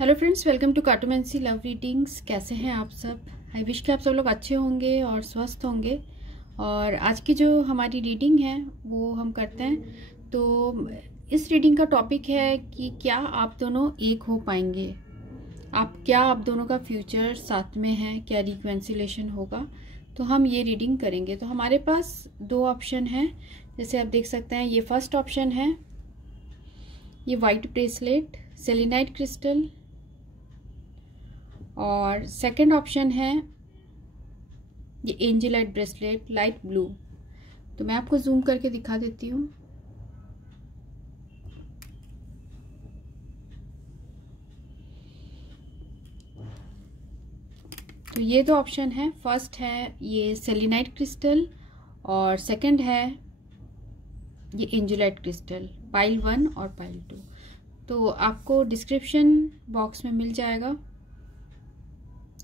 Hello friends, welcome to cartomancy love readings. कैसे हैं आप सब? आई विश कि आप सब लोग अच्छे होंगे और स्वस्थ होंगे। और आज की जो हमारी रीडिंग है वो हम करते हैं। तो इस रीडिंग का टॉपिक है कि क्या आप दोनों एक हो पाएंगे, आप दोनों का फ्यूचर साथ में है, क्या रिकन्सिलेशन होगा। तो हम ये रीडिंग करेंगे। तो हमारे पास दो ऑप्शन हैं, जैसे आप देख सकते हैं। ये फर्स्ट ऑप्शन है ये वाइट ब्रेसलेट सेलेनाइट क्रिस्टल, और सेकंड ऑप्शन है ये एंजेलाइट ब्रेसलेट लाइट ब्लू। तो मैं आपको जूम करके दिखा देती हूँ। तो ये दो ऑप्शन है, फर्स्ट है ये सेलेनाइट क्रिस्टल और सेकंड है ये एंजेलाइट क्रिस्टल, पाइल 1 और पाइल 2। तो आपको डिस्क्रिप्शन बॉक्स में मिल जाएगा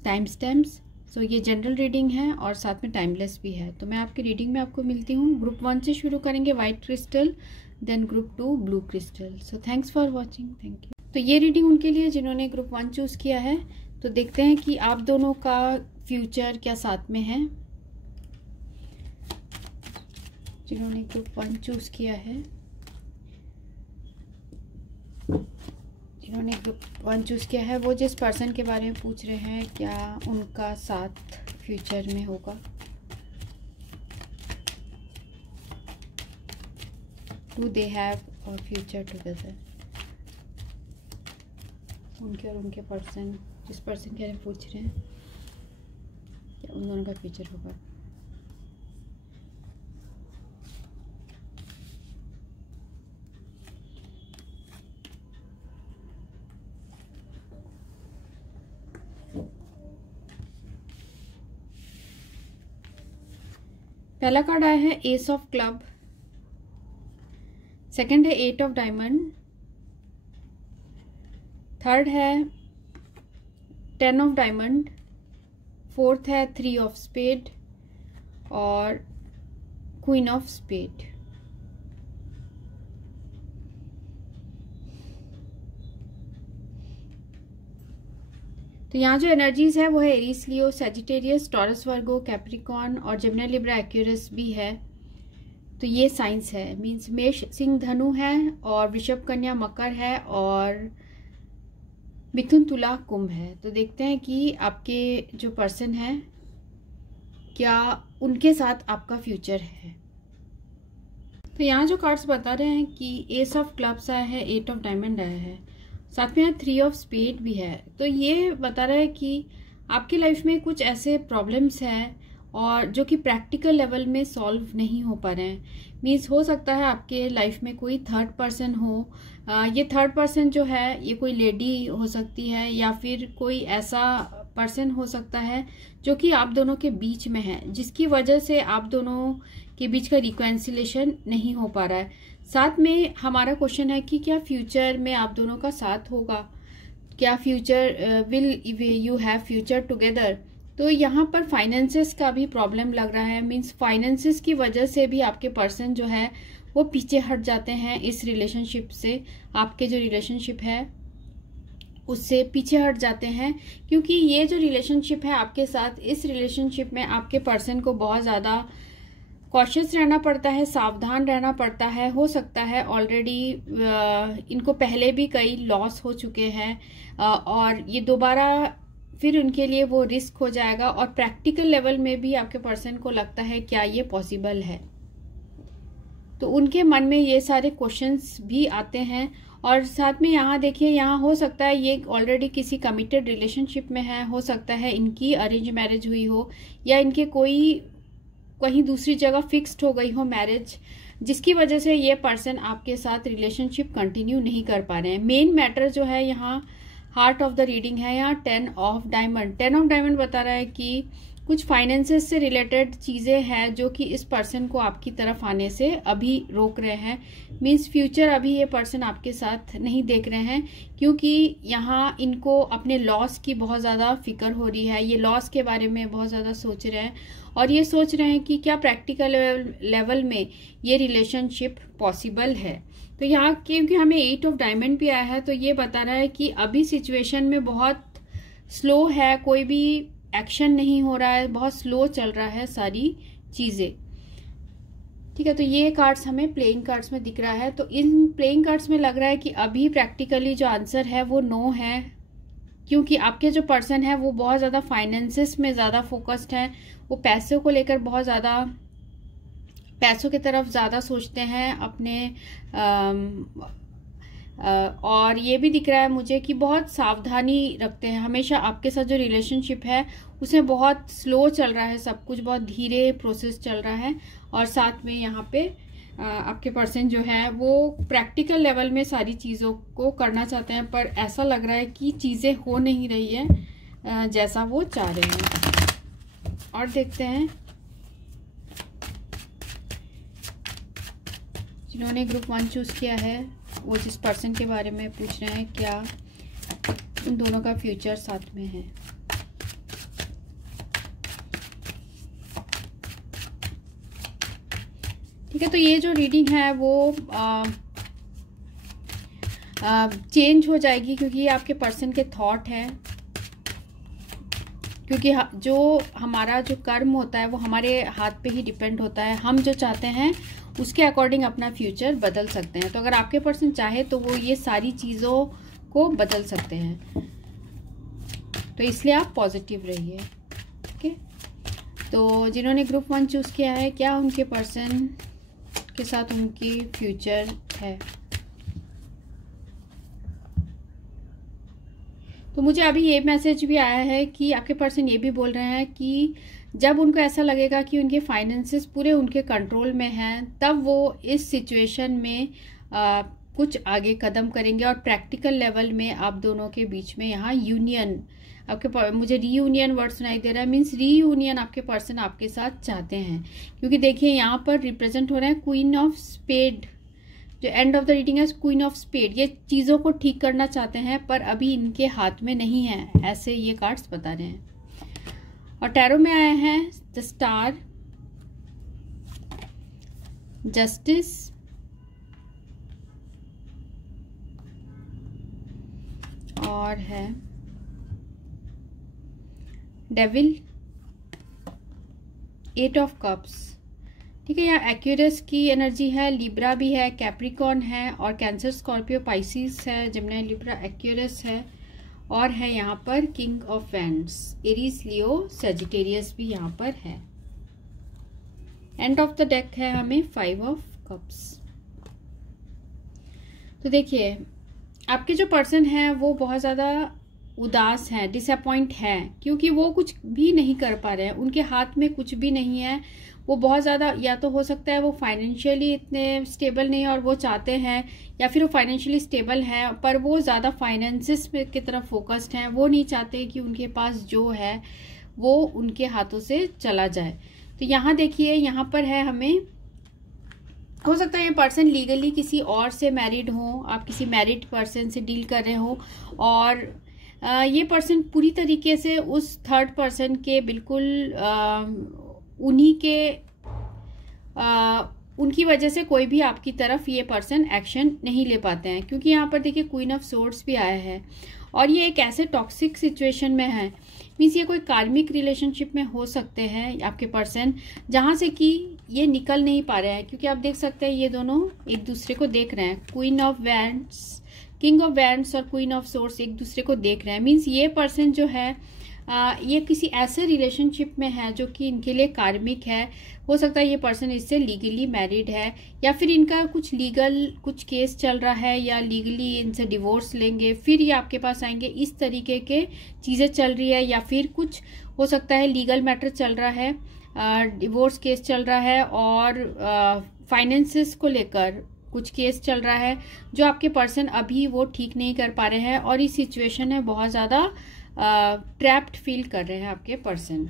टाइम स्टैम्प्स। सो ये जनरल रीडिंग है और साथ में टाइमलेस भी है। तो मैं आपकी रीडिंग में आपको मिलती हूँ। ग्रुप 1 से शुरू करेंगे, white crystal, then group 2 blue crystal. So thanks for watching, thank you. तो ये रीडिंग उनके लिए जिन्होंने ग्रुप 1 चूज़ किया है। तो देखते हैं कि आप दोनों का फ्यूचर क्या साथ में है। जिन्होंने ग्रुप 1 चूज़ किया है, जिन्होंने ग्रुप 1 चूज़ किया है, वो जिस पर्सन के बारे में पूछ रहे हैं क्या उनका साथ फ्यूचर में होगा। डू दे हैव और फ्यूचर टुगेदर। उनके और उनके पर्सन, जिस पर्सन के बारे में पूछ रहे हैं, क्या उन दोनों का फ्यूचर होगा। पहला कार्ड आया है एस ऑफ क्लब, सेकंड है 8 ऑफ डायमंड, थर्ड है 10 ऑफ डायमंड, फोर्थ है 3 ऑफ स्पेड और क्वीन ऑफ स्पेड। तो यहाँ जो एनर्जीज है वो है एरीज, लियो, सैजिटेरियस, टॉरस, वर्गो, कैप्रिकॉर्न और जेमिनी, लिब्रा, एक्यूरस भी है। तो ये साइंस है, मींस मेष, सिंह, धनु है और वृषभ, कन्या, मकर है और मिथुन, तुला, कुंभ है। तो देखते हैं कि आपके जो पर्सन है क्या उनके साथ आपका फ्यूचर है। तो यहाँ जो कार्ड्स बता रहे हैं कि एस ऑफ क्लब्स आया है, 8 ऑफ डायमंड आया है, साथ में यहाँ 3 ऑफ स्पेड भी है। तो ये बता रहा है कि आपकी लाइफ में कुछ ऐसे प्रॉब्लम्स हैं और जो कि प्रैक्टिकल लेवल में सॉल्व नहीं हो पा रहे हैं। मीन्स हो सकता है आपके लाइफ में कोई थर्ड पर्सन हो। ये थर्ड पर्सन जो है ये कोई लेडी हो सकती है या फिर कोई ऐसा पर्सन हो सकता है जो कि आप दोनों के बीच में है, जिसकी वजह से आप दोनों के बीच का रिकन्सिलेशन नहीं हो पा रहा है। साथ में हमारा क्वेश्चन है कि क्या फ्यूचर में आप दोनों का साथ होगा, क्या future will you have future together. तो यहाँ पर फाइनेंसेस का भी प्रॉब्लम लग रहा है। मींस फाइनेंसेस की वजह से भी आपके पर्सन जो है वो पीछे हट जाते हैं इस रिलेशनशिप से, आपके जो रिलेशनशिप है उससे पीछे हट जाते हैं। क्योंकि ये जो रिलेशनशिप है आपके साथ, इस रिलेशनशिप में आपके पर्सन को बहुत ज़्यादा कॉशियस रहना पड़ता है, सावधान रहना पड़ता है। हो सकता है ऑलरेडी इनको पहले भी कई लॉस हो चुके हैं और ये दोबारा फिर उनके लिए वो रिस्क हो जाएगा। और प्रैक्टिकल लेवल में भी आपके पर्सन को लगता है क्या ये पॉसिबल है। तो उनके मन में ये सारे क्वेश्चंस भी आते हैं। और साथ में यहाँ देखिए, यहाँ हो सकता है ये ऑलरेडी किसी कमिटेड रिलेशनशिप में है, हो सकता है इनकी अरेंज मैरिज हुई हो या इनके कोई कहीं दूसरी जगह फिक्स्ड हो गई हो मैरिज, जिसकी वजह से ये पर्सन आपके साथ रिलेशनशिप कंटिन्यू नहीं कर पा रहे हैं। मेन मैटर जो है यहाँ हार्ट ऑफ द रीडिंग है यहाँ 10 ऑफ डायमंड। 10 ऑफ डायमंड बता रहा है कि कुछ फाइनेंसेस से रिलेटेड चीज़ें हैं जो कि इस पर्सन को आपकी तरफ आने से अभी रोक रहे हैं। मीन्स फ्यूचर अभी ये पर्सन आपके साथ नहीं देख रहे हैं, क्योंकि यहाँ इनको अपने लॉस की बहुत ज़्यादा फिक्र हो रही है। ये लॉस के बारे में बहुत ज़्यादा सोच रहे हैं और ये सोच रहे हैं कि क्या प्रैक्टिकल लेवल में ये रिलेशनशिप पॉसिबल है। तो यहाँ क्योंकि हमें 8 ऑफ डायमंड भी आया है, तो ये बता रहा है कि अभी सिचुएशन में बहुत स्लो है, कोई भी एक्शन नहीं हो रहा है, बहुत स्लो चल रहा है सारी चीजें। ठीक है, तो ये कार्ड्स हमें प्लेइंग कार्ड्स में दिख रहा है। तो इन प्लेइंग कार्ड्स में लग रहा है कि अभी प्रैक्टिकली जो आंसर है वो नो है, क्योंकि आपके जो पर्सन है वो बहुत ज़्यादा फाइनेंसेस में ज़्यादा फोकस्ड है। वो पैसों को लेकर बहुत ज़्यादा, पैसों की तरफ ज़्यादा सोचते हैं अपने और ये भी दिख रहा है मुझे कि बहुत सावधानी रखते हैं हमेशा। आपके साथ जो रिलेशनशिप है उसमें बहुत स्लो चल रहा है, सब कुछ बहुत धीरे प्रोसेस चल रहा है। और साथ में यहाँ पे आपके पर्सन जो है वो प्रैक्टिकल लेवल में सारी चीज़ों को करना चाहते हैं, पर ऐसा लग रहा है कि चीज़ें हो नहीं रही है जैसा वो चाह रहे हैं। और देखते हैं जिन्होंने ग्रुप 1 चूज किया है वो जिस पर्सन के बारे में पूछ रहे हैं, क्या उन दोनों का फ्यूचर साथ में है। ठीक है, तो ये जो रीडिंग है वो चेंज हो जाएगी, क्योंकि ये आपके पर्सन के थॉट है। क्योंकि जो हमारा जो कर्म होता है वो हमारे हाथ पे ही डिपेंड होता है। हम जो चाहते हैं उसके अकॉर्डिंग अपना फ्यूचर बदल सकते हैं। तो अगर आपके पर्सन चाहे तो वो ये सारी चीज़ों को बदल सकते हैं, तो इसलिए आप पॉजिटिव रहिए। ओके, तो जिन्होंने ग्रुप 1 चूज किया है, क्या उनके पर्सन के साथ उनकी फ्यूचर है। तो मुझे अभी ये मैसेज भी आया है कि आपके पर्सन ये भी बोल रहे हैं कि जब उनको ऐसा लगेगा कि उनके फाइनेंसेस पूरे उनके कंट्रोल में हैं, तब वो इस सिचुएशन में कुछ आगे कदम करेंगे और प्रैक्टिकल लेवल में आप दोनों के बीच में यहाँ यूनियन, आपके मुझे रीयूनियन वर्ड सुनाई दे रहा है। मीन्स रीयूनियन आपके पर्सन आपके साथ चाहते हैं, क्योंकि देखिए यहाँ पर रिप्रेजेंट हो रहा है क्वीन ऑफ स्पेड। जो एंड ऑफ द रीडिंग है क्वीन ऑफ स्पेड। ये चीज़ों को ठीक करना चाहते हैं पर अभी इनके हाथ में नहीं है, ऐसे ये कार्ड्स बता रहे हैं। और टैरो में आए हैं द स्टार, जस्टिस, और है डेविल, 8 ऑफ कप्स। ठीक है, यहाँ एक्यूरस की एनर्जी है, लिब्रा भी है, कैप्रिकॉन है, और कैंसर, स्कॉर्पियो, पाइसिस है, जिम्नी, लिब्रा, एक्यूरस है, और है यहाँ पर king of wands, Aries, Leo, Sagittarius भी यहाँ पर है। एंड ऑफ द डेक है हमें 5 ऑफ कप्स। तो देखिए आपके जो पर्सन है वो बहुत ज़्यादा उदास है, डिसअपॉइंट है, क्योंकि वो कुछ भी नहीं कर पा रहे हैं, उनके हाथ में कुछ भी नहीं है। वो बहुत ज़्यादा, या तो हो सकता है वो फाइनेंशियली इतने स्टेबल नहीं है और वो चाहते हैं, या फिर वो फाइनेंशियली स्टेबल है पर वो ज़्यादा फाइनेंसिस की तरफ फोकस्ड हैं। वो नहीं चाहते कि उनके पास जो है वो उनके हाथों से चला जाए। तो यहाँ देखिए, यहाँ पर है हमें, हो सकता है ये पर्सन लीगली किसी और से मैरिड हो, आप किसी मैरिड पर्सन से डील कर रहे हो, और ये पर्सन पूरी तरीके से उस थर्ड पर्सन के बिल्कुल उन्हीं के उनकी वजह से कोई भी आपकी तरफ ये पर्सन एक्शन नहीं ले पाते हैं। क्योंकि यहाँ पर देखिए क्वीन ऑफ सोर्ड्स भी आया है और ये एक ऐसे टॉक्सिक सिचुएशन में है। मीन्स ये कोई कार्मिक रिलेशनशिप में हो सकते हैं आपके पर्सन, जहाँ से कि ये निकल नहीं पा रहे हैं। क्योंकि आप देख सकते हैं ये दोनों एक दूसरे को देख रहे हैं, queen of wands, king of wands और क्वीन ऑफ सोर्ड्स एक दूसरे को देख रहे हैं। मीन्स ये पर्सन जो है ये किसी ऐसे रिलेशनशिप में है जो कि इनके लिए कार्मिक है। हो सकता है ये पर्सन इससे लीगली मैरिड है, या फिर इनका कुछ लीगल कुछ केस चल रहा है, या लीगली इनसे डिवोर्स लेंगे फिर ये आपके पास आएंगे। इस तरीके के चीज़ें चल रही है, या फिर कुछ हो सकता है लीगल मैटर चल रहा है, डिवोर्स केस चल रहा है, और फाइनेंसेस को लेकर कुछ केस चल रहा है जो आपके पर्सन अभी वो ठीक नहीं कर पा रहे हैं, और इस सिचुएशन में बहुत ज़्यादा ट्रैप्ड फील कर रहे हैं आपके पर्सन।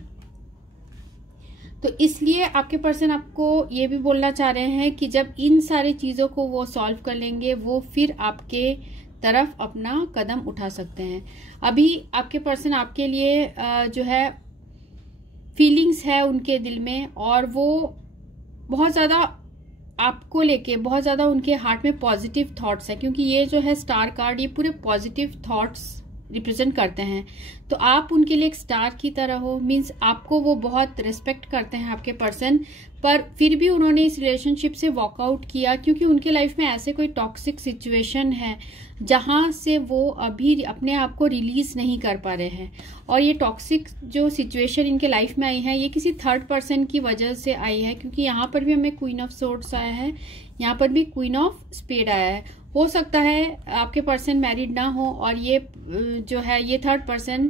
तो इसलिए आपके पर्सन आपको ये भी बोलना चाह रहे हैं कि जब इन सारी चीज़ों को वो सॉल्व कर लेंगे, वो फिर आपके तरफ अपना कदम उठा सकते हैं। अभी आपके पर्सन आपके लिए जो है फीलिंग्स है उनके दिल में, और वो बहुत ज़्यादा आपको लेके बहुत ज़्यादा उनके हार्ट में पॉजिटिव थॉट्स है, क्योंकि ये जो है स्टार कार्ड ये पूरे पॉजिटिव थॉट्स रिप्रेजेंट करते हैं। तो आप उनके लिए एक स्टार की तरह हो, मीन्स आपको वो बहुत रिस्पेक्ट करते हैं आपके पर्सन, पर फिर भी उन्होंने इस रिलेशनशिप से वॉकआउट किया क्योंकि उनके लाइफ में ऐसे कोई टॉक्सिक सिचुएशन है जहां से वो अभी अपने आप को रिलीज नहीं कर पा रहे हैं। और ये टॉक्सिक जो सिचुएशन इनके लाइफ में आई है ये किसी थर्ड पर्सन की वजह से आई है, क्योंकि यहाँ पर भी हमें क्वीन ऑफ सोर्ड्स आया है, यहाँ पर भी क्वीन ऑफ स्पेड आया है। हो सकता है आपके पर्सन मैरिड ना हो और ये जो है ये थर्ड पर्सन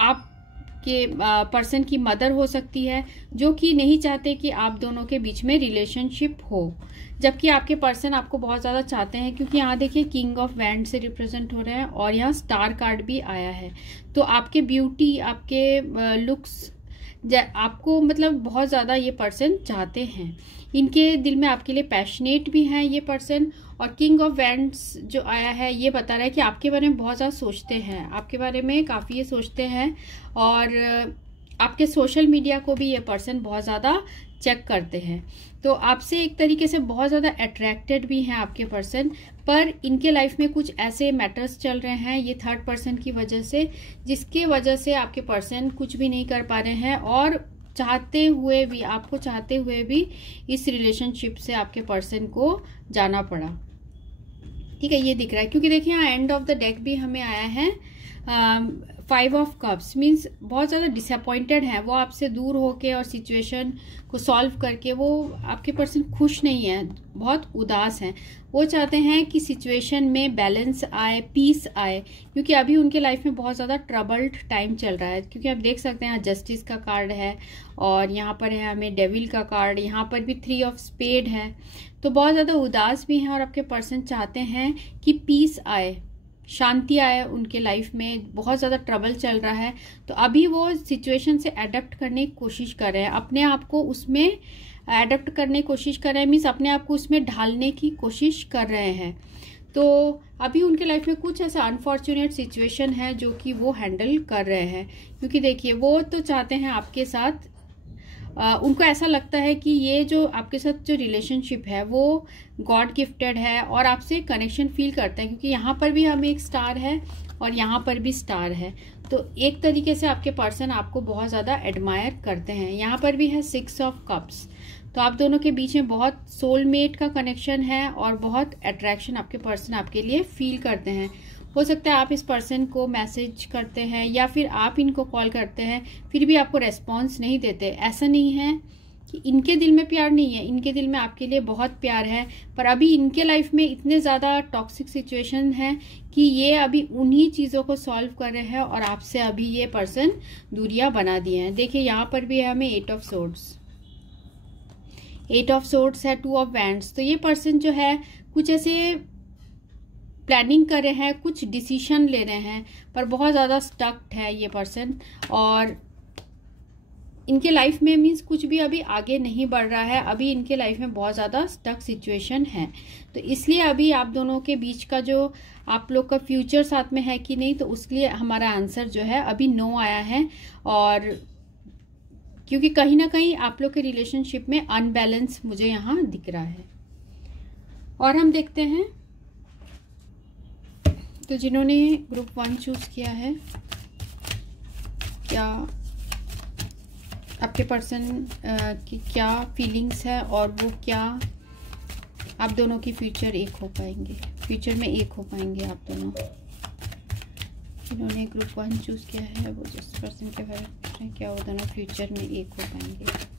आपके पर्सन की मदर हो सकती है, जो कि नहीं चाहते कि आप दोनों के बीच में रिलेशनशिप हो, जबकि आपके पर्सन आपको बहुत ज़्यादा चाहते हैं, क्योंकि यहाँ देखिए किंग ऑफ वैंड से रिप्रेजेंट हो रहे हैं और यहाँ स्टार कार्ड भी आया है। तो आपके ब्यूटी, आपके लुक्स, आपको मतलब बहुत ज़्यादा ये पर्सन चाहते हैं। इनके दिल में आपके लिए पैशनेट भी हैं ये पर्सन। और किंग ऑफ वैंड्स जो आया है ये बता रहा है कि आपके बारे में बहुत ज़्यादा सोचते हैं, आपके बारे में काफ़ी ये सोचते हैं, और आपके सोशल मीडिया को भी ये पर्सन बहुत ज़्यादा चेक करते हैं। तो आपसे एक तरीके से बहुत ज़्यादा अट्रैक्टेड भी हैं आपके पर्सन, पर इनके लाइफ में कुछ ऐसे मैटर्स चल रहे हैं ये थर्ड पर्सन की वजह से, जिसके वजह से आपके पर्सन कुछ भी नहीं कर पा रहे हैं, और चाहते हुए भी, आपको चाहते हुए भी इस रिलेशनशिप से आपके पर्सन को जाना पड़ा। ठीक है, ये दिख रहा है, क्योंकि देखिए यहाँ एंड ऑफ द डेक भी हमें आया है 5 ऑफ कप्स, मीन्स बहुत ज़्यादा डिसअपॉइंटेड है वो आपसे दूर होके, और सिचुएशन को सॉल्व करके वो आपके पर्सन खुश नहीं है, बहुत उदास हैं। वो चाहते हैं कि सिचुएशन में बैलेंस आए, पीस आए, क्योंकि अभी उनके लाइफ में बहुत ज़्यादा ट्रबल्ड टाइम चल रहा है। क्योंकि आप देख सकते हैं यहाँ जस्टिस का कार्ड है, और यहाँ पर है हमें डेविल का कार्ड, यहाँ पर भी 3 ऑफ स्पेड है। तो बहुत ज़्यादा उदास भी हैं, और आपके पर्सन चाहते हैं कि पीस आए, शांति आए उनके लाइफ में। बहुत ज़्यादा ट्रबल चल रहा है, तो अभी वो सिचुएशन से अडेप्ट करने की कोशिश कर रहे हैं, अपने आप को उसमें अडेप्ट करने की कोशिश कर रहे हैं, मीन्स अपने आप को उसमें ढालने की कोशिश कर रहे हैं। तो अभी उनके लाइफ में कुछ ऐसा अनफॉर्चुनेट सिचुएशन है जो कि वो हैंडल कर रहे हैं, क्योंकि देखिए वो तो चाहते हैं आपके साथ, उनको ऐसा लगता है कि ये जो आपके साथ जो रिलेशनशिप है वो गॉड गिफ्टेड है, और आपसे कनेक्शन फील करते हैं, क्योंकि यहाँ पर भी हमें एक स्टार है और यहाँ पर भी स्टार है। तो एक तरीके से आपके पर्सन आपको बहुत ज़्यादा एडमायर करते हैं। यहाँ पर भी है 6 ऑफ कप्स, तो आप दोनों के बीच में बहुत सोलमेट का कनेक्शन है, और बहुत अट्रैक्शन आपके पर्सन आपके लिए फील करते हैं। हो सकता है आप इस पर्सन को मैसेज करते हैं या फिर आप इनको कॉल करते हैं, फिर भी आपको रेस्पॉन्स नहीं देते। ऐसा नहीं है कि इनके दिल में प्यार नहीं है, इनके दिल में आपके लिए बहुत प्यार है, पर अभी इनके लाइफ में इतने ज़्यादा टॉक्सिक सिचुएशन है कि ये अभी उन्हीं चीज़ों को सॉल्व कर रहे हैं, और आपसे अभी ये पर्सन दूरियां बना दिए हैं। देखिए यहाँ पर भी है हमें 8 ऑफ सोर्ड्स, 8 ऑफ सोर्ड्स है 2 ऑफ वैंड्स। तो ये पर्सन जो है कुछ ऐसे प्लानिंग कर रहे हैं, कुछ डिसीजन ले रहे हैं, पर बहुत ज़्यादा स्टक्ड है ये पर्सन, और इनके लाइफ में मीन्स कुछ भी अभी आगे नहीं बढ़ रहा है। अभी इनके लाइफ में बहुत ज़्यादा स्टक सिचुएशन है, तो इसलिए अभी आप दोनों के बीच का जो आप लोग का फ्यूचर साथ में है कि नहीं, तो उसके लिए हमारा आंसर जो है अभी नो आया है। और क्योंकि कहीं ना कहीं आप लोग के रिलेशनशिप में अनबैलेंस मुझे यहाँ दिख रहा है। और हम देखते हैं तो जिन्होंने ग्रुप 1 चूज किया है, क्या आपके पर्सन की क्या फीलिंग्स है, और वो क्या आप दोनों की फ्यूचर एक हो पाएंगे, फ्यूचर में एक हो पाएंगे आप दोनों। जिन्होंने ग्रुप 1 चूज किया है वो जिस पर्सन के बारे में, क्या वो दोनों फ्यूचर में एक हो पाएंगे।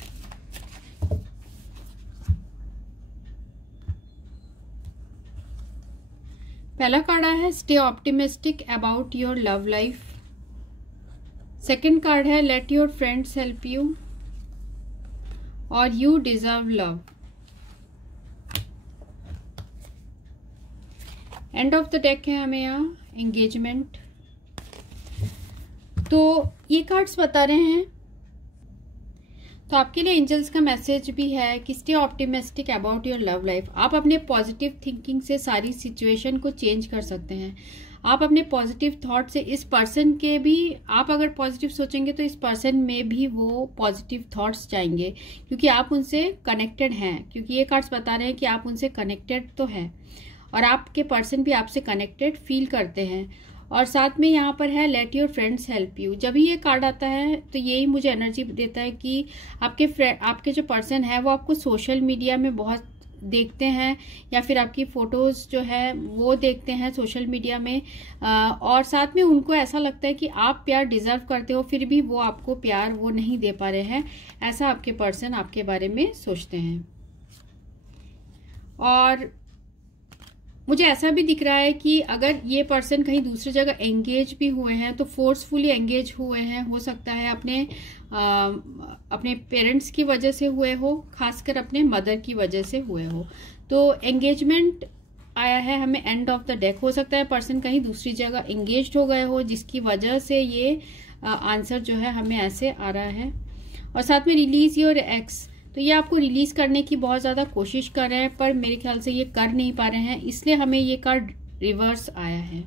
पहला कार्ड आया है stay optimistic about your love life. Second card है let your friends help you, और you deserve love. End of the deck है हमें यहाँ एंगेजमेंट। तो ये कार्ड्स बता रहे हैं तो आपके लिए एंजल्स का मैसेज भी है कि stay optimistic about your love life. आप अपने पॉजिटिव थिंकिंग से सारी सिचुएशन को चेंज कर सकते हैं। आप अपने पॉजिटिव थॉट से इस पर्सन के भी, आप अगर पॉजिटिव सोचेंगे तो इस पर्सन में भी वो पॉजिटिव थॉट्स जाएंगे, क्योंकि आप उनसे कनेक्टेड हैं। क्योंकि ये कार्ड्स बता रहे हैं कि आप उनसे कनेक्टेड तो हैं और आपके पर्सन भी आपसे कनेक्टेड फील करते हैं। और साथ में यहाँ पर है let your friends help you. जब भी ये कार्ड आता है तो यही मुझे एनर्जी देता है कि आपके जो पर्सन है वो आपको सोशल मीडिया में बहुत देखते हैं, या फिर आपकी फोटोज जो है वो देखते हैं सोशल मीडिया में, और साथ में उनको ऐसा लगता है कि आप प्यार डिजर्व करते हो, फिर भी वो आपको प्यार वो नहीं दे पा रहे हैं। ऐसा आपके पर्सन आपके बारे में सोचते हैं। और मुझे ऐसा भी दिख रहा है कि अगर ये पर्सन कहीं दूसरी जगह एंगेज भी हुए हैं तो फोर्सफुली एंगेज हुए हैं, हो सकता है अपने पेरेंट्स की वजह से हुए हो, खासकर अपने मदर की वजह से हुए हो। तो एंगेजमेंट आया है हमें एंड ऑफ द डेक। हो सकता है पर्सन कहीं दूसरी जगह एंगेज्ड हो गए हो, जिसकी वजह से ये आंसर जो है हमें ऐसे आ रहा है। और साथ में रिलीज योर एक्स, तो ये आपको रिलीज करने की बहुत ज़्यादा कोशिश कर रहे हैं, पर मेरे ख्याल से ये कर नहीं पा रहे हैं, इसलिए हमें ये कार्ड रिवर्स आया है।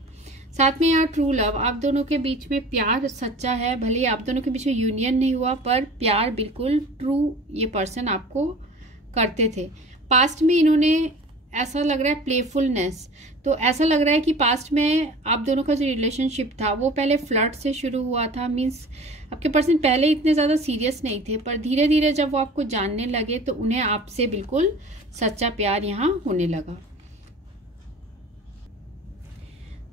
साथ में यहाँ ट्रू लव, आप दोनों के बीच में प्यार सच्चा है। भले ही आप दोनों के बीच में यूनियन नहीं हुआ, पर प्यार बिल्कुल ट्रू ये पर्सन आपको करते थे। पास्ट में इन्होंने, ऐसा लग रहा है प्लेफुलनेस, तो ऐसा लग रहा है कि पास्ट में आप दोनों का जो रिलेशनशिप था वो पहले फ्लर्ट से शुरू हुआ था। मीन्स आपके पर्सन पहले इतने ज़्यादा सीरियस नहीं थे, पर धीरे धीरे जब वो आपको जानने लगे तो उन्हें आपसे बिल्कुल सच्चा प्यार यहाँ होने लगा।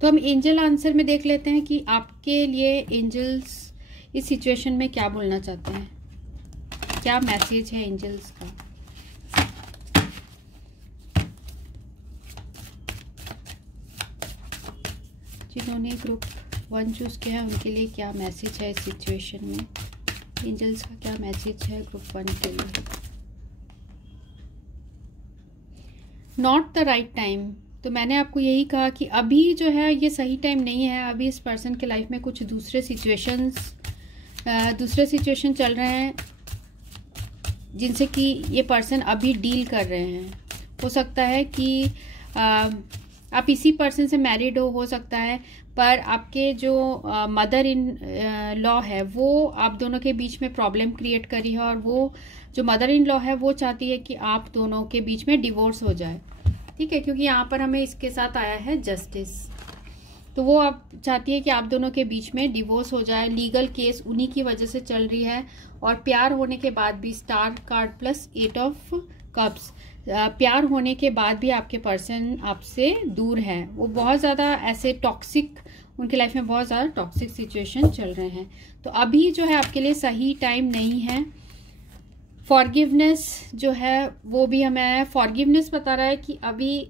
तो हम एंजल आंसर में देख लेते हैं कि आपके लिए एंजल्स इस सिचुएशन में क्या बोलना चाहते हैं, क्या मैसेज है एंजल्स का। जिन्होंने ग्रुप 1 चूज किया है उनके लिए क्या मैसेज है इस सिचुएशन में, एंजल्स का क्या मैसेज है ग्रुप 1 के लिए। नॉट द राइट टाइम, तो मैंने आपको यही कहा कि अभी जो है ये सही टाइम नहीं है। अभी इस पर्सन के लाइफ में कुछ दूसरे सिचुएशन चल रहे हैं जिनसे कि ये पर्सन अभी डील कर रहे हैं। हो सकता है कि आप इसी पर्सन से मैरिड हो सकता है, पर आपके जो मदर इन लॉ है वो आप दोनों के बीच में प्रॉब्लम क्रिएट करी है, और वो जो मदर इन लॉ है वो चाहती है कि आप दोनों के बीच में डिवोर्स हो जाए। ठीक है, क्योंकि यहाँ पर हमें इसके साथ आया है जस्टिस, तो वो आप चाहती है कि आप दोनों के बीच में डिवोर्स हो जाए। लीगल केस उन्हीं की वजह से चल रही है, और प्यार होने के बाद भी star card plus 8 of cups, प्यार होने के बाद भी आपके पर्सन आपसे दूर है। वो बहुत ज़्यादा ऐसे टॉक्सिक, उनके लाइफ में बहुत ज़्यादा टॉक्सिक सिचुएशन चल रहे हैं। तो अभी जो है आपके लिए सही टाइम नहीं है। फॉरगिवनेस जो है वो भी हमें फॉरगिवनेस बता रहा है कि अभी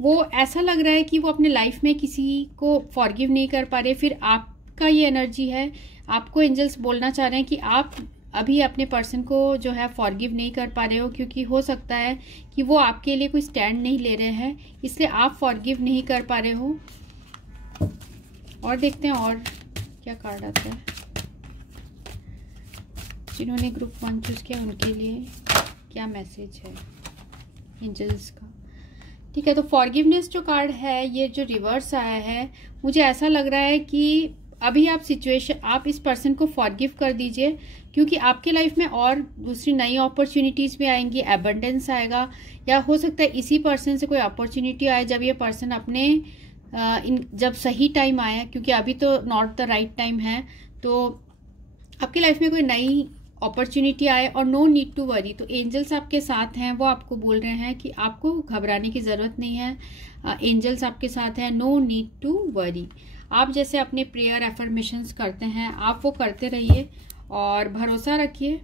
वो ऐसा लग रहा है कि वो अपने लाइफ में किसी को फॉरगिव नहीं कर पा रहे। फिर आपका ये एनर्जी है, आपको एंजल्स बोलना चाह रहे हैं कि आप अभी अपने पर्सन को जो है फॉरगिव नहीं कर पा रहे हो, क्योंकि हो सकता है कि वो आपके लिए कोई स्टैंड नहीं ले रहे हैं, इसलिए आप फॉरगिव नहीं कर पा रहे हो। और देखते हैं और क्या कार्ड आता है। जिन्होंने ग्रुप 1 चूज किया उनके लिए क्या मैसेज है एंजल्स का। ठीक है, तो फॉरगिवनेस जो कार्ड है, ये जो रिवर्स आया है, मुझे ऐसा लग रहा है कि अभी आप इस पर्सन को फॉरगिव कर दीजिए, क्योंकि आपके लाइफ में और दूसरी नई अपॉर्चुनिटीज भी आएंगी, एबंडेंस आएगा, या हो सकता है इसी पर्सन से कोई अपॉर्चुनिटी आए जब ये पर्सन अपने जब सही टाइम आया, क्योंकि अभी तो नॉट द राइट टाइम है। तो आपकी लाइफ में कोई नई अपॉर्चुनिटी आए, और नो नीड टू वरी। तो एंजल्स आपके साथ हैं, वो आपको बोल रहे हैं कि आपको घबराने की ज़रूरत नहीं है। एंजल्स आपके साथ हैं, नो नीड टू वरी। आप जैसे अपने प्रेयर एफर्मेशंस करते हैं आप वो करते रहिए और भरोसा रखिए।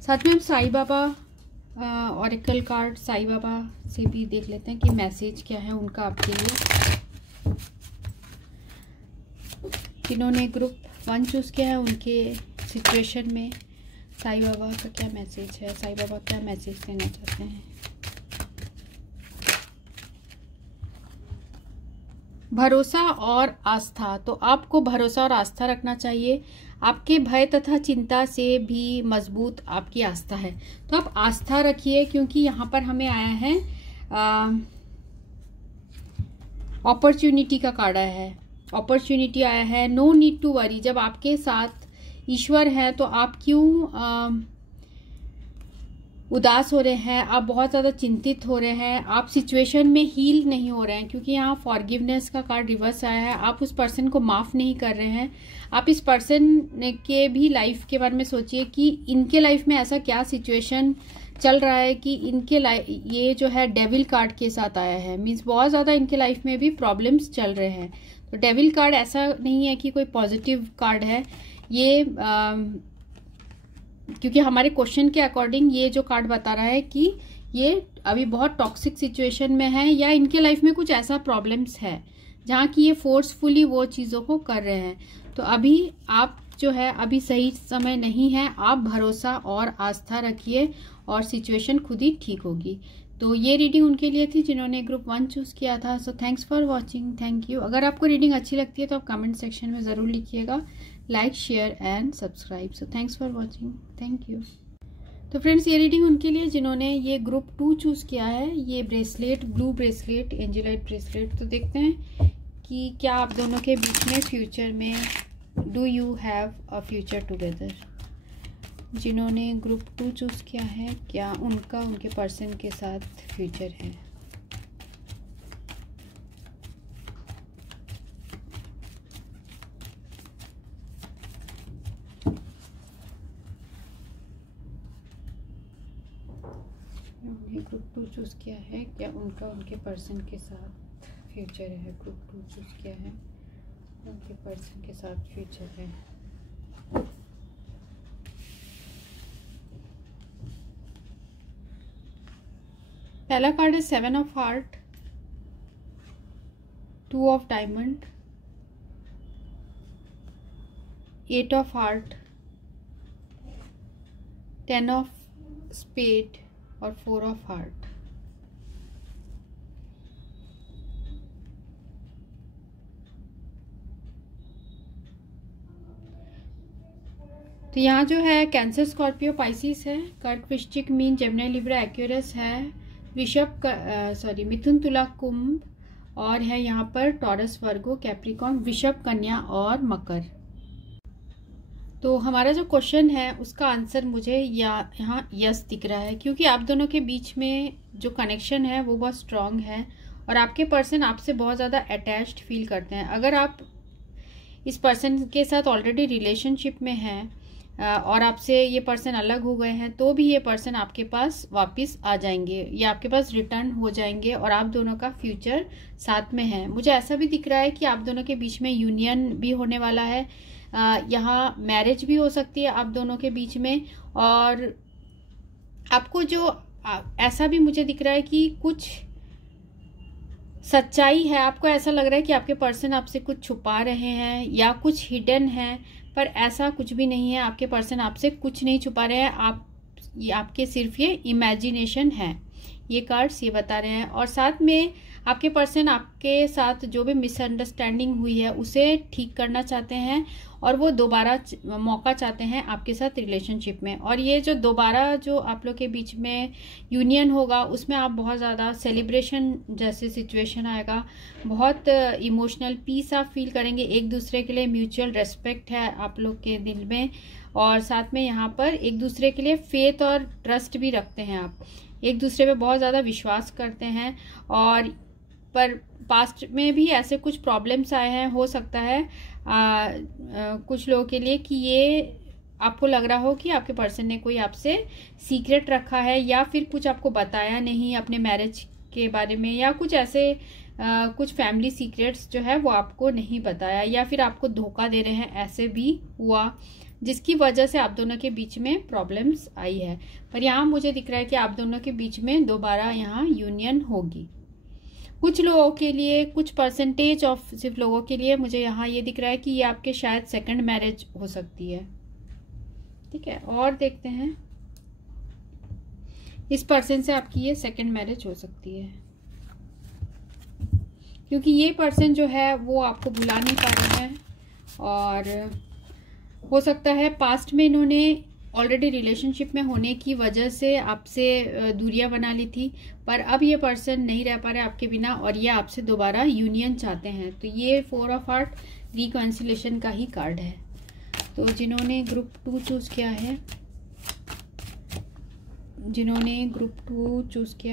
साथ में हम साईं बाबा ऑरेकल कार्ड साईं बाबा से भी देख लेते हैं कि मैसेज क्या है उनका आपके लिए। जिन्होंने ग्रुप 1 चूज किया है उनके सिचुएशन में साईं बाबा का क्या मैसेज है, साईं बाबा क्या मैसेज देना चाहते हैं। भरोसा और आस्था, तो आपको भरोसा और आस्था रखना चाहिए। आपके भय तथा चिंता से भी मजबूत आपकी आस्था है, तो आप आस्था रखिए, क्योंकि यहाँ पर हमें आया है अपॉर्चुनिटी का कार्ड आया है, अपॉर्चुनिटी आया है। नो नीड टू वरी, जब आपके साथ ईश्वर है तो आप क्यों उदास हो रहे हैं, आप बहुत ज़्यादा चिंतित हो रहे हैं, आप सिचुएशन में हील नहीं हो रहे हैं, क्योंकि यहाँ फॉरगिवनेस का कार्ड रिवर्स आया है। आप उस पर्सन को माफ़ नहीं कर रहे हैं। आप इस पर्सन के भी लाइफ के बारे में सोचिए कि इनके लाइफ में ऐसा क्या सिचुएशन चल रहा है कि इनके ये जो है डेविल कार्ड के साथ आया है, मीन्स बहुत ज़्यादा इनके लाइफ में भी प्रॉब्लम्स चल रहे हैं। तो डेविल कार्ड ऐसा नहीं है कि कोई पॉजिटिव कार्ड है, ये क्योंकि हमारे क्वेश्चन के अकॉर्डिंग ये जो कार्ड बता रहा है कि ये अभी बहुत टॉक्सिक सिचुएशन में है, या इनके लाइफ में कुछ ऐसा प्रॉब्लम्स है जहाँ की ये फोर्सफुली वो चीज़ों को कर रहे हैं। तो अभी आप जो है अभी सही समय नहीं है, आप भरोसा और आस्था रखिए और सिचुएशन खुद ही ठीक होगी। तो ये रीडिंग उनके लिए थी जिन्होंने ग्रुप 1 चूज़ किया था। सो thanks for watching, thank you. अगर आपको रीडिंग अच्छी लगती है तो आप कमेंट सेक्शन में ज़रूर लिखिएगा, like share and subscribe. So thanks for watching, thank you. तो फ्रेंड्स, ये रीडिंग उनके लिए जिन्होंने ये ग्रुप 2 चूज़ किया है, ये ब्रेसलेट, ब्लू ब्रेसलेट, एंजेलाइट ब्रेसलेट। तो देखते हैं कि क्या आप दोनों के बीच में फ्यूचर में do you have a future together. जिन्होंने ग्रुप 2 चूज़ किया है, क्या उनका उनके पर्सन के साथ फ्यूचर है। ग्रुप 2 चूज़ किया है, क्या उनका उनके पर्सन के साथ फ्यूचर है। ग्रुप 2 चूज़ किया है, उनके पर्सन के साथ फ्यूचर है। पहला कार्ड है 7 of heart, 2 of diamond, 8 of heart, 10 of spade और 4 ऑफ हार्ट। तो यहाँ जो है कैंसर, स्कॉर्पियो, पाइसिस है, कर्क, वृश्चिक, मीन, जेमिनी, लिब्रा, एक्वेरियस है, वृषभ मिथुन, तुला, कुंभ, और है यहाँ पर टॉरस, वर्गो, कैप्रिकॉर्न, वृषभ, कन्या और मकर। तो हमारा जो क्वेश्चन है उसका आंसर मुझे यहाँ यस दिख रहा है, क्योंकि आप दोनों के बीच में जो कनेक्शन है वो बहुत स्ट्रांग है और आपके पर्सन आपसे बहुत ज़्यादा अटैच्ड फील करते हैं। अगर आप इस पर्सन के साथ ऑलरेडी रिलेशनशिप में हैं और आपसे ये पर्सन अलग हो गए हैं, तो भी ये पर्सन आपके पास वापस आ जाएंगे या आपके पास रिटर्न हो जाएंगे और आप दोनों का फ्यूचर साथ में है। मुझे ऐसा भी दिख रहा है कि आप दोनों के बीच में यूनियन भी होने वाला है, यहाँ मैरिज भी हो सकती है आप दोनों के बीच में। और आपको जो ऐसा भी मुझे दिख रहा है कि कुछ सच्चाई है, आपको ऐसा लग रहा है कि आपके पर्सन आपसे कुछ छुपा रहे हैं या कुछ हिडन है, पर ऐसा कुछ भी नहीं है। आपके पर्सन आपसे कुछ नहीं छुपा रहे हैं, आपके सिर्फ ये इमेजिनेशन है, ये कार्ड्स ये बता रहे हैं। और साथ में आपके पर्सन आपके साथ जो भी मिसअंडरस्टैंडिंग हुई है उसे ठीक करना चाहते हैं और वो दोबारा मौका चाहते हैं आपके साथ रिलेशनशिप में। और ये जो दोबारा जो आप लोग के बीच में यूनियन होगा उसमें आप बहुत ज़्यादा सेलिब्रेशन जैसे सिचुएशन आएगा, बहुत इमोशनल पीस आप फील करेंगे, एक दूसरे के लिए म्यूचुअल रेस्पेक्ट है आप लोग के दिल में। और साथ में यहाँ पर एक दूसरे के लिए फेथ और ट्रस्ट भी रखते हैं, आप एक दूसरे पे बहुत ज़्यादा विश्वास करते हैं। और पर पास्ट में भी ऐसे कुछ प्रॉब्लम्स आए हैं, हो सकता है कुछ लोगों के लिए कि ये आपको लग रहा हो कि आपके पर्सन ने कोई आपसे सीक्रेट रखा है या फिर कुछ आपको बताया नहीं अपने मैरिज के बारे में, या कुछ ऐसे कुछ फैमिली सीक्रेट्स जो है वो आपको नहीं बताया या फिर आपको धोखा दे रहे हैं, ऐसे भी हुआ जिसकी वजह से आप दोनों के बीच में प्रॉब्लम्स आई है। पर यहाँ मुझे दिख रहा है कि आप दोनों के बीच में दोबारा यहाँ यूनियन होगी। कुछ लोगों के लिए, कुछ परसेंटेज ऑफ सिर्फ लोगों के लिए मुझे यहाँ ये दिख रहा है कि ये आपके शायद सेकंड मैरिज हो सकती है। ठीक है, और देखते हैं इस पर्सन से आपकी ये सेकंड मैरिज हो सकती है। क्योंकि ये पर्सन जो है वो आपको भुला नहीं पा रहे हैं, और हो सकता है पास्ट में इन्होंने ऑलरेडी रिलेशनशिप में होने की वजह से आपसे दूरियां बना ली थी, पर अब ये पर्सन नहीं रह पा रहे आपके बिना और ये आपसे दोबारा यूनियन चाहते हैं। तो ये 4 ऑफ हार्ट रिकॉन्सिलेशन का ही कार्ड है। तो जिन्होंने ग्रुप 2 चूज किया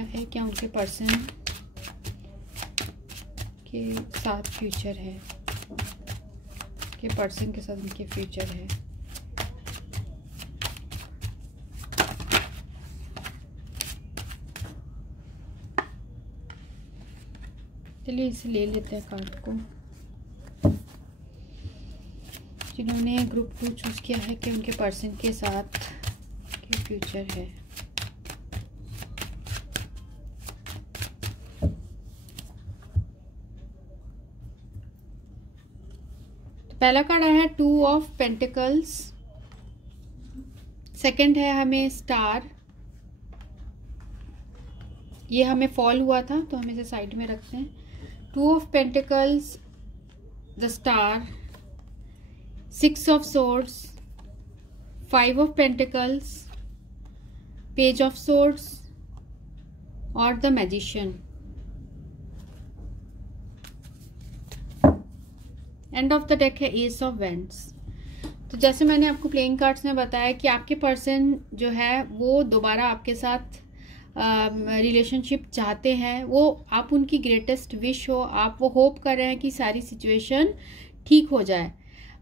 है, क्या उनके पर्सन के साथ फ्यूचर है, के पर्सन के साथ उनके फ्यूचर है। चलिए इसे ले लेते हैं कार्ड को। जिन्होंने ग्रुप 2 चूज किया है कि उनके पर्सन के साथ के फ्यूचर है। तो पहला कार्ड आया है 2 ऑफ पेंटिकल्स, सेकंड है हमें स्टार, ये हमें फॉल हुआ था तो हम इसे साइड में रखते हैं। 2 of pentacles, the star, 6 of swords, 5 of pentacles, page of swords और the magician. End of the deck है एस ऑफ वेंड्स। तो जैसे मैंने आपको प्लेइंग कार्ड्स में बताया कि आपके पर्सन जो है वो दोबारा आपके साथ रिलेशनशिप चाहते हैं, वो आप उनकी ग्रेटेस्ट विश हो, आप वो होप कर रहे हैं कि सारी सिचुएशन ठीक हो जाए।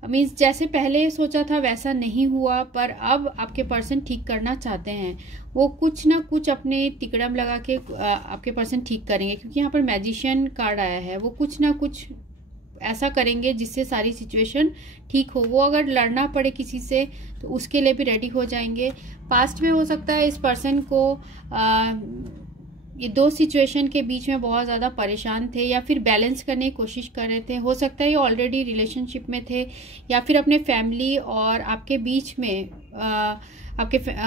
मीन्स जैसे पहले सोचा था वैसा नहीं हुआ, पर अब आपके पर्सन ठीक करना चाहते हैं। वो कुछ ना कुछ अपने तिकड़म लगा के आपके पर्सन ठीक करेंगे, क्योंकि यहाँ पर मैजिशियन कार्ड आया है। वो कुछ ना कुछ ऐसा करेंगे जिससे सारी सिचुएशन ठीक हो। वो अगर लड़ना पड़े किसी से तो उसके लिए भी रेडी हो जाएंगे। पास्ट में हो सकता है इस पर्सन को ये 2 सिचुएशन के बीच में बहुत ज़्यादा परेशान थे या फिर बैलेंस करने की कोशिश कर रहे थे। हो सकता है ये ऑलरेडी रिलेशनशिप में थे या फिर अपने फैमिली और आपके बीच में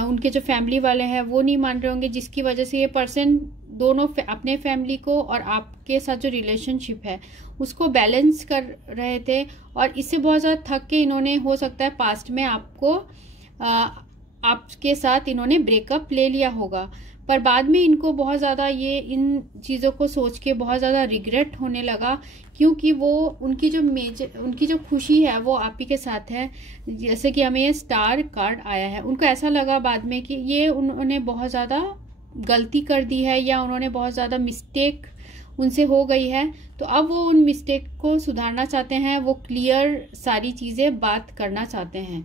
उनके जो फैमिली वाले हैं वो नहीं मान रहे होंगे, जिसकी वजह से ये पर्सन दोनों अपने फैमिली को और आपके साथ जो रिलेशनशिप है उसको बैलेंस कर रहे थे, और इससे बहुत ज़्यादा थक के इन्होंने हो सकता है पास्ट में आपके साथ इन्होंने ब्रेकअप ले लिया होगा। पर बाद में इनको बहुत ज़्यादा ये इन चीज़ों को सोच के बहुत ज़्यादा रिग्रेट होने लगा, क्योंकि वो उनकी जो खुशी है वो आप ही के साथ है। जैसे कि हमें ये स्टार कार्ड आया है, उनको ऐसा लगा बाद में कि ये उन्होंने बहुत ज़्यादा गलती कर दी है या उन्होंने बहुत ज़्यादा मिस्टेक उनसे हो गई है, तो अब वो उन मिस्टेक को सुधारना चाहते हैं। वो क्लियर सारी चीज़ें बात करना चाहते हैं,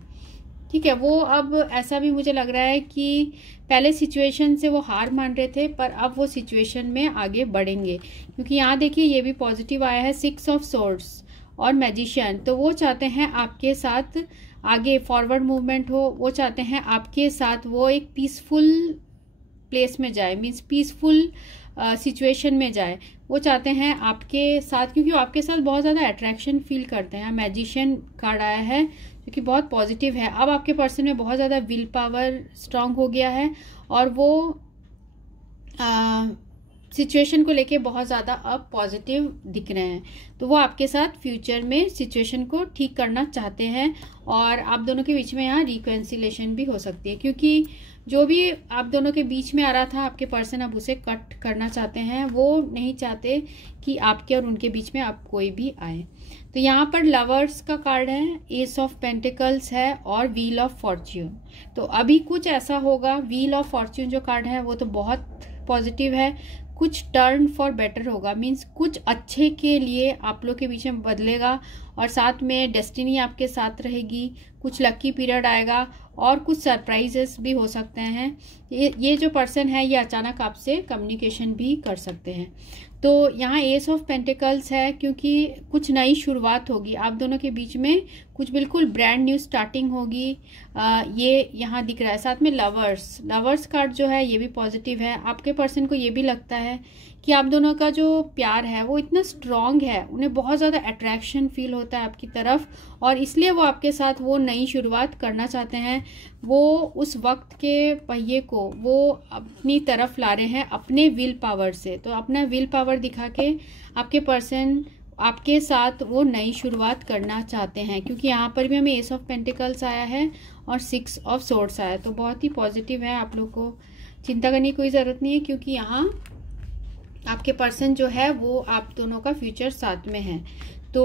ठीक है। वो अब ऐसा भी मुझे लग रहा है कि पहले सिचुएशन से वो हार मान रहे थे, पर अब वो सिचुएशन में आगे बढ़ेंगे, क्योंकि यहाँ देखिए ये भी पॉजिटिव आया है 6 ऑफ सोर्ड्स और मैजिशियन। तो वो चाहते हैं आपके साथ आगे फॉरवर्ड मूवमेंट हो, वो चाहते हैं आपके साथ वो एक पीसफुल प्लेस में जाए, मीन्स पीसफुल सिचुएशन में जाए। वो चाहते हैं आपके साथ, क्योंकि वो आपके साथ बहुत ज़्यादा अट्रैक्शन फील करते हैं। मैजिशियन कार्ड आया है जो कि बहुत पॉजिटिव है। अब आपके पर्सन में बहुत ज़्यादा विल पावर स्ट्रांग हो गया है और वो सिचुएशन को लेके बहुत ज़्यादा अब पॉजिटिव दिख रहे हैं। तो वो आपके साथ फ्यूचर में सिचुएशन को ठीक करना चाहते हैं, और आप दोनों के बीच में यहाँ रिकॉन्सिलेशन भी हो सकती है, क्योंकि जो भी आप दोनों के बीच में आ रहा था आपके पर्सन अब उसे कट करना चाहते हैं। वो नहीं चाहते कि आपके और उनके बीच में अब कोई भी आए। तो यहाँ पर लवर्स का कार्ड है, एस ऑफ पेंटिकल्स है और व्हील ऑफ फॉर्च्यून। तो अभी कुछ ऐसा होगा, व्हील ऑफ फॉर्च्यून जो कार्ड है वो तो बहुत पॉजिटिव है। कुछ टर्न फॉर बेटर होगा, मीन्स कुछ अच्छे के लिए आप लोग के बीच में बदलेगा, और साथ में डेस्टिनी आपके साथ रहेगी। कुछ लकी पीरियड आएगा और कुछ सरप्राइजेस भी हो सकते हैं। ये जो पर्सन है ये अचानक आपसे कम्युनिकेशन भी कर सकते हैं। तो यहाँ एस ऑफ पेंटिकल्स है, क्योंकि कुछ नई शुरुआत होगी आप दोनों के बीच में, कुछ बिल्कुल ब्रांड न्यू स्टार्टिंग होगी। ये यहाँ दिख रहा है। साथ में लवर्स कार्ड जो है ये भी पॉजिटिव है। आपके पर्सन को ये भी लगता है कि आप दोनों का जो प्यार है वो इतना स्ट्रॉन्ग है, उन्हें बहुत ज़्यादा अट्रैक्शन फील होता है आपकी तरफ, और इसलिए वो आपके साथ वो नई शुरुआत करना चाहते हैं। वो उस वक्त के पहिए को वो अपनी तरफ ला रहे हैं अपने विल पावर से। तो अपना विल पावर दिखा के आपके पर्सन आपके साथ वो नई शुरुआत करना चाहते हैं, क्योंकि यहाँ पर भी हमें एस ऑफ पेंटिकल्स आया है और 6 ऑफ सोर्ड्स आया है। तो बहुत ही पॉजिटिव है, आप लोग को चिंता करने की कोई ज़रूरत नहीं है, क्योंकि यहाँ आपके पर्सन जो है वो आप दोनों का फ्यूचर साथ में है। तो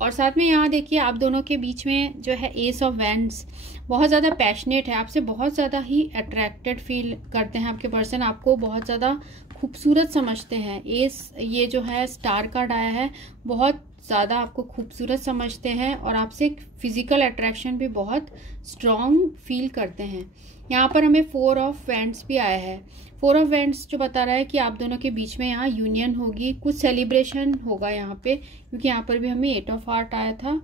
और साथ में यहाँ देखिए आप दोनों के बीच में जो है एस ऑफ वैंड्स बहुत ज़्यादा पैशनेट है, आपसे बहुत ज़्यादा ही अट्रैक्टेड फील करते हैं आपके पर्सन, आपको बहुत ज़्यादा खूबसूरत समझते हैं। एस ये जो है स्टार कार्ड आया है, बहुत ज़्यादा आपको खूबसूरत समझते हैं और आपसे एक फिजिकल अट्रैक्शन भी बहुत स्ट्रॉन्ग फील करते हैं। यहाँ पर हमें 4 ऑफ वैंड्स भी आया है। 4 ऑफ वैंड्स जो बता रहा है कि आप दोनों के बीच में यहाँ यूनियन होगी, कुछ सेलिब्रेशन होगा यहाँ पे, क्योंकि यहाँ पर भी हमें 8 ऑफ हार्ट आया था।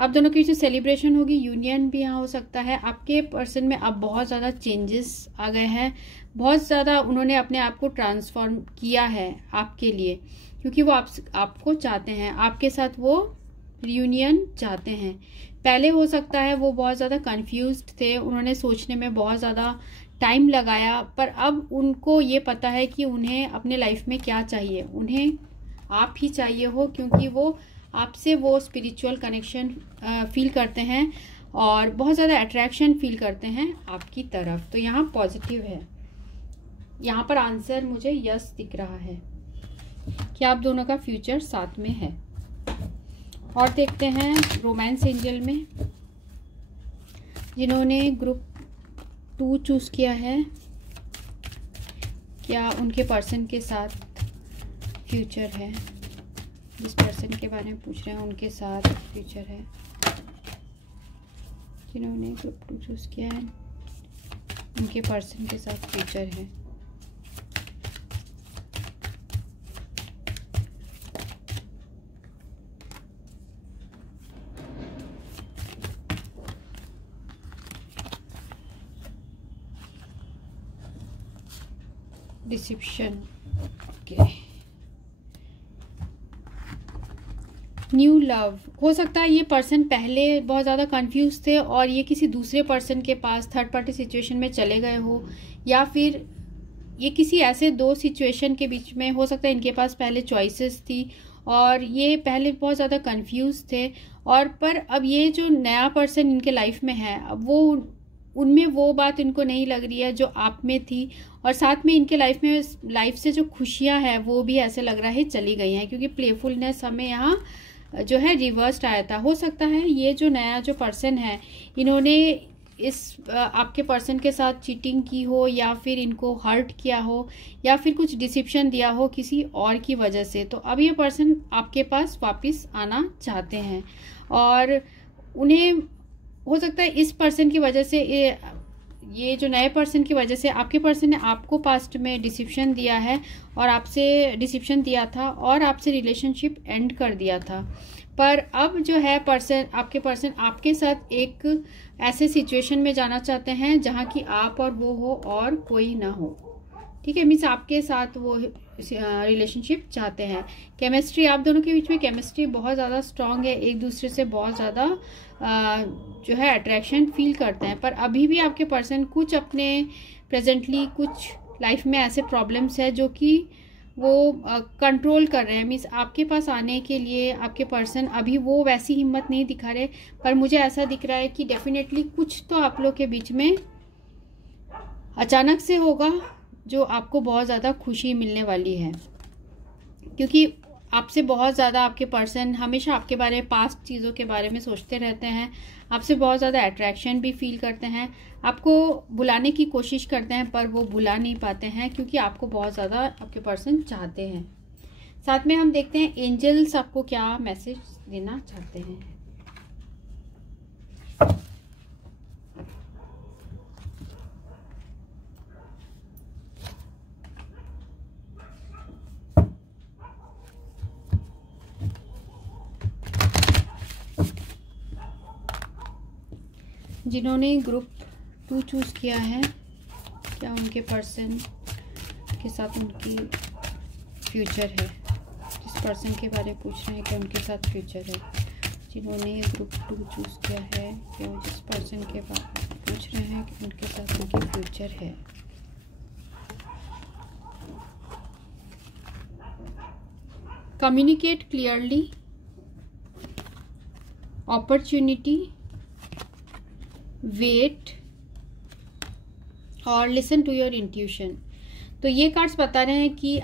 आप दोनों के बीच में सेलिब्रेशन होगी, यूनियन भी यहाँ हो सकता है। आपके पर्सन में अब बहुत ज़्यादा चेंजेस आ गए हैं, बहुत ज़्यादा उन्होंने अपने आप को ट्रांसफॉर्म किया है आपके लिए, क्योंकि वो आपको चाहते हैं, आपके साथ वो रियूनियन चाहते हैं। पहले हो सकता है वो बहुत ज़्यादा कंफ्यूज्ड थे, उन्होंने सोचने में बहुत ज़्यादा टाइम लगाया, पर अब उनको ये पता है कि उन्हें अपने लाइफ में क्या चाहिए, उन्हें आप ही चाहिए हो, क्योंकि वो आपसे वो स्पिरिचुअल कनेक्शन फील करते हैं और बहुत ज़्यादा अट्रैक्शन फील करते हैं आपकी तरफ। तो यहाँ पॉजिटिव है, यहाँ पर आंसर मुझे यस दिख रहा है कि आप दोनों का फ्यूचर साथ में है। और देखते हैं रोमांस एंजल में जिन्होंने ग्रुप 2 चूज़ किया है, क्या उनके पर्सन के साथ फ्यूचर है, जिस पर्सन के बारे में पूछ रहे हैं उनके साथ फ्यूचर है। जिन्होंने ग्रुप 2 चूज़ किया है उनके पर्सन के साथ फ्यूचर है। Dissipation, okay. न्यू लव, हो सकता है ये पर्सन पहले बहुत ज़्यादा कंफ्यूज थे और ये किसी दूसरे पर्सन के पास थर्ड पार्टी सिचुएशन में चले गए हो, या फिर ये किसी ऐसे 2 सिचुएशन के बीच में हो सकता है इनके पास पहले चॉइसेस थी और ये पहले बहुत ज़्यादा कंफ्यूज थे, और पर अब ये जो नया पर्सन इनके लाइफ में है अब वो उनमें वो बात इनको नहीं लग रही है जो आप में थी, और साथ में इनके लाइफ से जो खुशियां हैं वो भी ऐसे लग रहा है चली गई हैं, क्योंकि प्लेफुलनेस हमें यहाँ जो है रिवर्स्ड आया था। हो सकता है ये जो नया जो पर्सन है इन्होंने इस आपके पर्सन के साथ चीटिंग की हो, या फिर इनको हर्ट किया हो, या फिर कुछ डिसिप्शन दिया हो किसी और की वजह से। तो अब ये पर्सन आपके पास वापस आना चाहते हैं, और उन्हें हो सकता है इस पर्सन की वजह से ये जो नए पर्सन की वजह से आपके पर्सन ने आपको पास्ट में डिसिप्शन दिया है और आपसे डिसिप्शन दिया था और आपसे रिलेशनशिप एंड कर दिया था। पर अब जो है आपके पर्सन आपके साथ एक ऐसे सिचुएशन में जाना चाहते हैं जहां कि आप और वो हो और कोई ना हो। ठीक है, मीन्स आपके साथ वो रिलेशनशिप चाहते हैं। केमिस्ट्री, आप दोनों के बीच में केमिस्ट्री बहुत ज़्यादा स्ट्रांग है, एक दूसरे से बहुत ज़्यादा जो है अट्रैक्शन फील करते हैं। पर अभी भी आपके पर्सन कुछ अपने प्रेजेंटली कुछ लाइफ में ऐसे प्रॉब्लम्स है जो कि वो कंट्रोल कर रहे हैं। मीन्स आपके पास आने के लिए आपके पर्सन अभी वो वैसी हिम्मत नहीं दिखा रहे, पर मुझे ऐसा दिख रहा है कि डेफिनेटली कुछ तो आप लोग के बीच में अचानक से होगा जो आपको बहुत ज़्यादा खुशी मिलने वाली है, क्योंकि आपसे बहुत ज़्यादा आपके पर्सन हमेशा आपके बारे में पास्ट चीज़ों के बारे में सोचते रहते हैं, आपसे बहुत ज़्यादा अट्रैक्शन भी फील करते हैं, आपको बुलाने की कोशिश करते हैं पर वो बुला नहीं पाते हैं, क्योंकि आपको बहुत ज़्यादा आपके पर्सन चाहते हैं। साथ में हम देखते हैं एंजल्स आपको क्या मैसेज देना चाहते हैं। जिन्होंने ग्रुप 2 चूज़ किया है, क्या उनके पर्सन के साथ उनकी फ्यूचर है, जिस पर्सन के बारे में पूछ रहे हैं कि उनके साथ फ्यूचर है, जिन्होंने ग्रुप 2 चूज़ किया है, कि वो जिस पर्सन के बारे में पूछ रहे हैं कि उनके साथ उनकी फ्यूचर है। कम्युनिकेट क्लियरली, अपॉर्चुनिटी, वेट और लिसन टू योर इंट्यूशन। तो ये कार्ड्स बता रहे हैं कि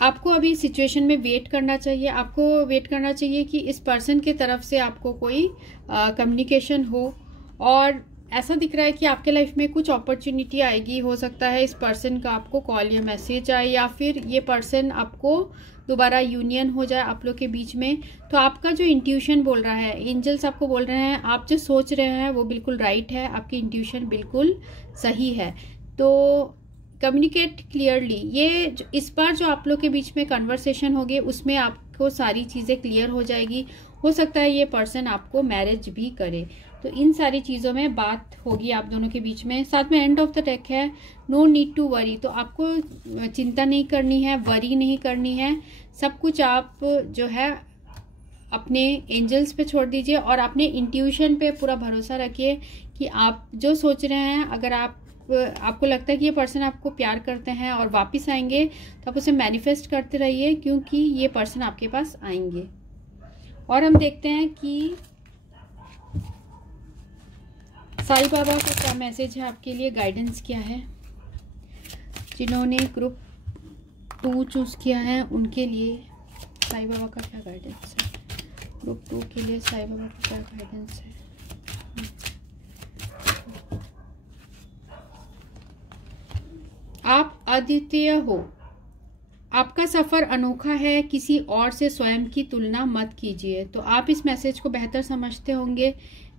आपको अभी सिचुएशन में वेट करना चाहिए। आपको वेट करना चाहिए कि इस पर्सन के तरफ से आपको कोई कम्युनिकेशन हो, और ऐसा दिख रहा है कि आपके लाइफ में कुछ अपॉर्चुनिटी आएगी। हो सकता है इस पर्सन का आपको कॉल या मैसेज आए, या फिर ये पर्सन आपको दोबारा यूनियन हो जाए आप लोग के बीच में। तो आपका जो इंट्यूशन बोल रहा है, एंजल्स आपको बोल रहे हैं, आप जो सोच रहे हैं वो बिल्कुल राइट है, आपकी इंट्यूशन बिल्कुल सही है। तो कम्युनिकेट क्लियरली, ये इस बार जो आप लोग के बीच में कन्वर्सेशन होगी उसमें आपको सारी चीज़ें क्लियर हो जाएगी। हो सकता है ये पर्सन आपको मैरिज भी करे, तो इन सारी चीज़ों में बात होगी आप दोनों के बीच में। साथ में एंड ऑफ द डेक है, नो नीड टू वरी। तो आपको चिंता नहीं करनी है, वरी नहीं करनी है, सब कुछ आप जो है अपने एंजल्स पे छोड़ दीजिए और अपने इंट्यूशन पे पूरा भरोसा रखिए कि आप जो सोच रहे हैं, अगर आपको लगता है कि ये पर्सन आपको प्यार करते हैं और वापस आएंगे, तो आप उसे मैनिफेस्ट करते रहिए, क्योंकि ये पर्सन आपके पास आएंगे। और हम देखते हैं कि साईं बाबा का क्या मैसेज है आपके लिए, गाइडेंस क्या है। जिन्होंने ग्रुप 2 चूज किया है उनके लिए साईं बाबा का क्या गाइडेंस है, ग्रुप 2 के लिए साईं बाबा का क्या गाइडेंस है। आप अद्वितीय हो, आपका सफ़र अनोखा है, किसी और से स्वयं की तुलना मत कीजिए। तो आप इस मैसेज को बेहतर समझते होंगे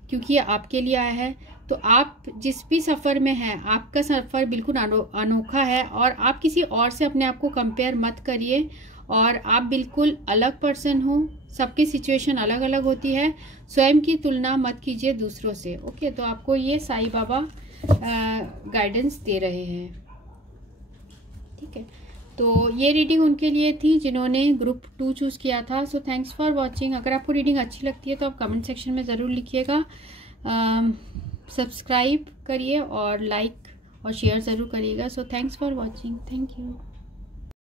क्योंकि ये आपके लिए आया है। तो आप जिस भी सफ़र में हैं, आपका सफ़र बिल्कुल अनोखा है, और आप किसी और से अपने आप को कंपेयर मत करिए, और आप बिल्कुल अलग पर्सन हो, सबकी सिचुएशन अलग अलग होती है, स्वयं की तुलना मत कीजिए दूसरों से। ओके, तो आपको ये साईं बाबा गाइडेंस दे रहे हैं, ठीक है। तो ये रीडिंग उनके लिए थी जिन्होंने ग्रुप 2 चूज़ किया था। सो थैंक्स फॉर वॉचिंग। अगर आपको रीडिंग अच्छी लगती है तो आप कमेंट सेक्शन में ज़रूर लिखिएगा, सब्सक्राइब करिए और लाइक और शेयर ज़रूर करिएगा। सो thanks for watching, thank you.